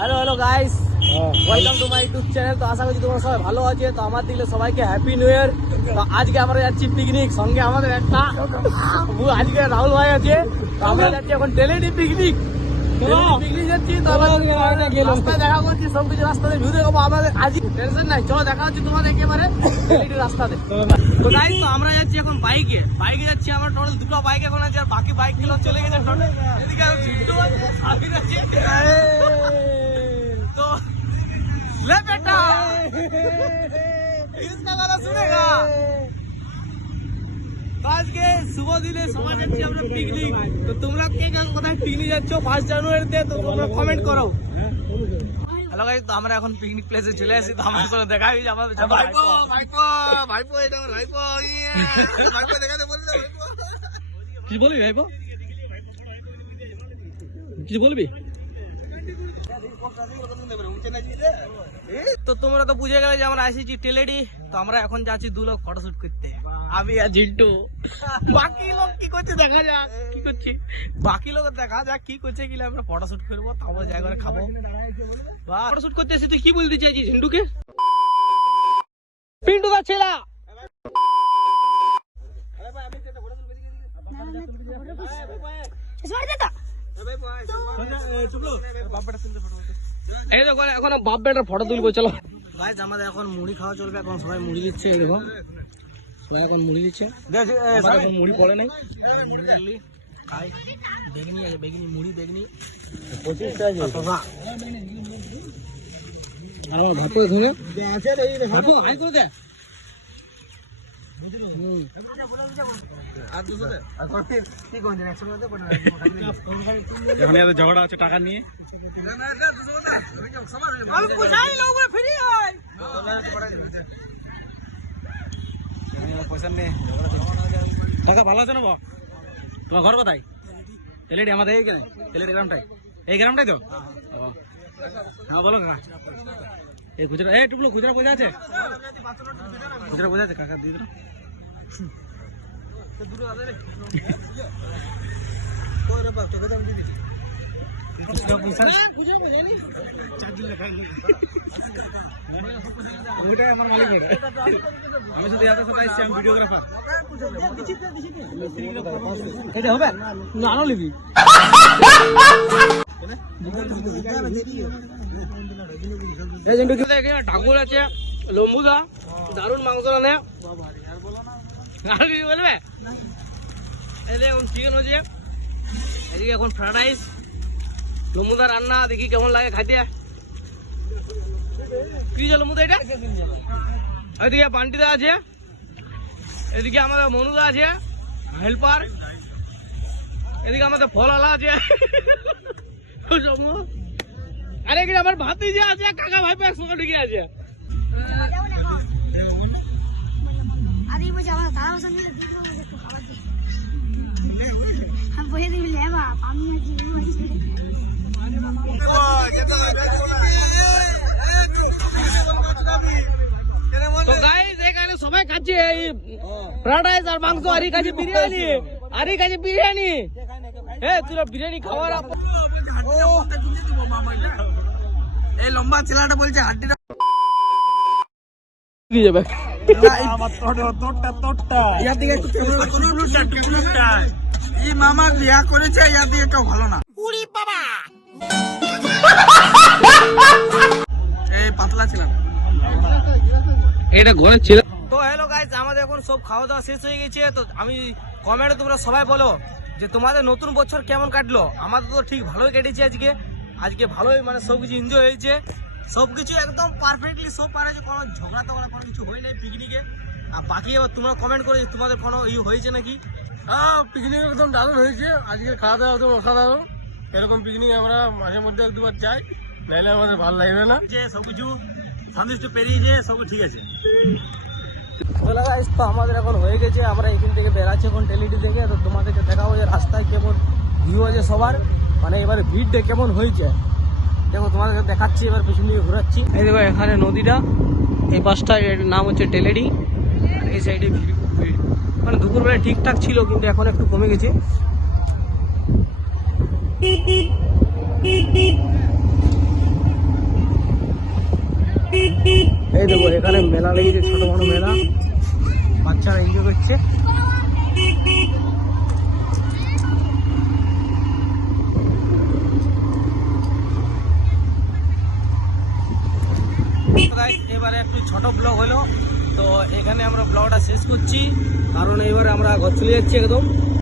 Hello hello guys, welcome to my YouTube channel. তো আশা করছি তোমরা সবাই ভালো আছে। তো আমার দিলে সবাইকে হ্যাপি নিউ ইয়ার। তো আজকে আমরা যাচ্ছি পিকনিক, সঙ্গে আমাদের একটা আজকে রাহুল ভাই আছে। তো আমরা যাচ্ছি এখন টেলেডি পিকনিক যাচ্ছি। তো রাস্তায় দেখা করছি, সবকিছু রাস্তাতে ভিউ দেখাবো আমাদের। আজ টেনশন নাই, চলো দেখা হচ্ছে তোমাদের একেবারে টেলেডি রাস্তাতে। তো গাইস, তো আমরা যাচ্ছি এখন বাইকে যাচ্ছি। আমরা টোটাল দুটো বাইক এখন আছে, আর বাকি বাইক গুলো চলে গেছে টোটাল। এদিকে ঝিন্টু আবির আছে। तो ले बेटा इसका गाना सुनेगा। आज के सुबह दिले সবাই যাচ্ছি আমরা পিকনিক। তো তোমরা কে কোথায় পিকনিক যাচ্ছো 1 জানুয়ারিতে, তো তোমরা কমেন্ট করো। হ্যালো গাইস, তো আমরা এখন পিকনিক প্লেসে চলে আসি। তো আমার সাথে দেখা হয়েছে আমাদের ভাইপো এটা আমার ভাইপো। ভাইপো দেখাতে বললে ভাইপো কি বলবি? ভাইপো কি বলবি? তো তোমরা তো বুঝে গেলে যে আমরা আসিছি টেলেডি। তো আমরা এখন যাচ্ছি 2 লোক ফটোশুট করতে, আমি আর জিন্টু। বাকি লোক কি করছে দেখা যাক, কি করছি বাকি লোক দেখা যাক কি করছে। গেলে আমরা ফটোশুট করবো, তারপর জায়গা করে খাবো। ফটোশুট করতে এসে তুই কি বলতে চাইছিস ঝিন্টুকে? পিন্টু দা ছেলা এই দেখো এখন বাপ বেটার ফটো তুলবো। চলো গাইস, আমাদের এখন মুড়ি খাওয়া চলবে। এখন সবাই মুড়ি দিচ্ছে, এই দেখো সবাই এখন মুড়ি দিচ্ছে। এখন মুড়ি পড়ে নাই, খাই। বেগনি আছে, বেগনি মুড়ি, বেগনি 25 আর আমার ভাত করে ধরে ভাবো হাই করে দে। ঝগড়া আছে টাকা নিয়ে। পয়সা ভালো আছে না? তোমার ঘর কোথায়? টেলেডি আমাদের টেলেডি গ্রামটাই, এই গ্রামটাই তো। হ্যাঁ বলো কাকা। এই খুচরা টুকলো খুচরা পয়সা আছে? খুচরা পয়সা আছে কাকা, দিয়ে দিন। ওইটাই আমার মালিক, আমি শুধু এত সাথে আসছি, আমি ভিডিওগ্রাফার। এটা হবে না, আরো লিবি। ঠাকুর আছে, লম্বুদা দারুন মাংস রানে। আর কি বলবে? এখন চিকেন হচ্ছে, এদিকে এখন ফ্রাইড রাইস, লম্বুদা রান্না। দেখি কেমন লাগে খাইতে। কি যে লম্বুদা এটা? এদিকে বান্টিদা আছে, এদিকে আমাদের মনুদা আছে হেল্পার, এদিকে আমাদের ফলওয়ালা আছে। আরে এখানে আমার ভাতি যে আছে, কাকা ভাইপো একসঙ্গে ঢুকে আছে। তো গাইস, এখানে সবাই খাচ্ছে ফ্রাইড রাইস আর মাংস। আরি খাচ্ছে বিরিয়ানি। তোরা বিরিয়ানি খাওয়ার এই লম্বা ছেলেটা বলছে হাড্ডিটা কি যাবে। মামা বিয়া করেছে, ইয়ার দিকে কেউ ভালো না। এই পাতলা ছিলাম, এটা ঘরে ছিল। তো হ্যালো গাইস, আমাদের এখন সব খাওয়া দাওয়া শেষ হয়ে গেছে। তো আমি কমেন্টে তোমরা সবাই বলো যে তোমাদের নতুন বছর কেমন কাটলো। আমাদের তো ঠিক ভালোই কেটেছে আজকে ভালোই, মানে সবকিছু এনজয় হয়েছে, সবকিছু একদম পারফেক্টলি সব পারে। কোনো ঝগড়া টগড়া কোনো কিছু হয় নাই পিকনিকে। আর বাকি এবার তোমরা কমেন্ট করে তোমাদের কোনো হয়েছে নাকি। হ্যাঁ, পিকনিক একদম দারুণ হয়েছে আজকে, খাওয়া দাওয়া একদম অসাধারণ। এরকম পিকনিক আমরা মাঝে মধ্যে 1-2বার যাই, নাইলে আমাদের ভালো লাগবে না। সবকিছু সন্তুষ্ট পেরিয়েছে, সব ঠিক আছে। তো আমাদের এখন হয়ে গেছে, আমরা এখান থেকে বেড়াচ্ছি এখন টেলিডি থেকে। তো তোমাদেরকে দেখাবো যে রাস্তায় কেমন ভিউ আছে সবার, মানে এবারে ভিড়টা কেমন হয়েছে দেখো, তোমাদেরকে দেখাচ্ছি। এবার পিছন দিকে ঘোরাচ্ছি। এই দেখো এখানে নদীটা, এই পাশটা, এর নাম হচ্ছে টেলেডি। এই সাইডে ভিড়, মানে দুপুরবেলা ঠিকঠাক ছিল, কিন্তু এখন একটু কমে গেছে। এই দেখো এখানে মেলা লেগেছে, ছোট বড় মেলা, বাচ্চারা এনজয় করছে। এবারে একটু ছোট ব্লগ হলো, তো এখানে আমরা ব্লগটা শেষ করছি, কারণ এবারে আমরা ঘর চলে যাচ্ছি একদম।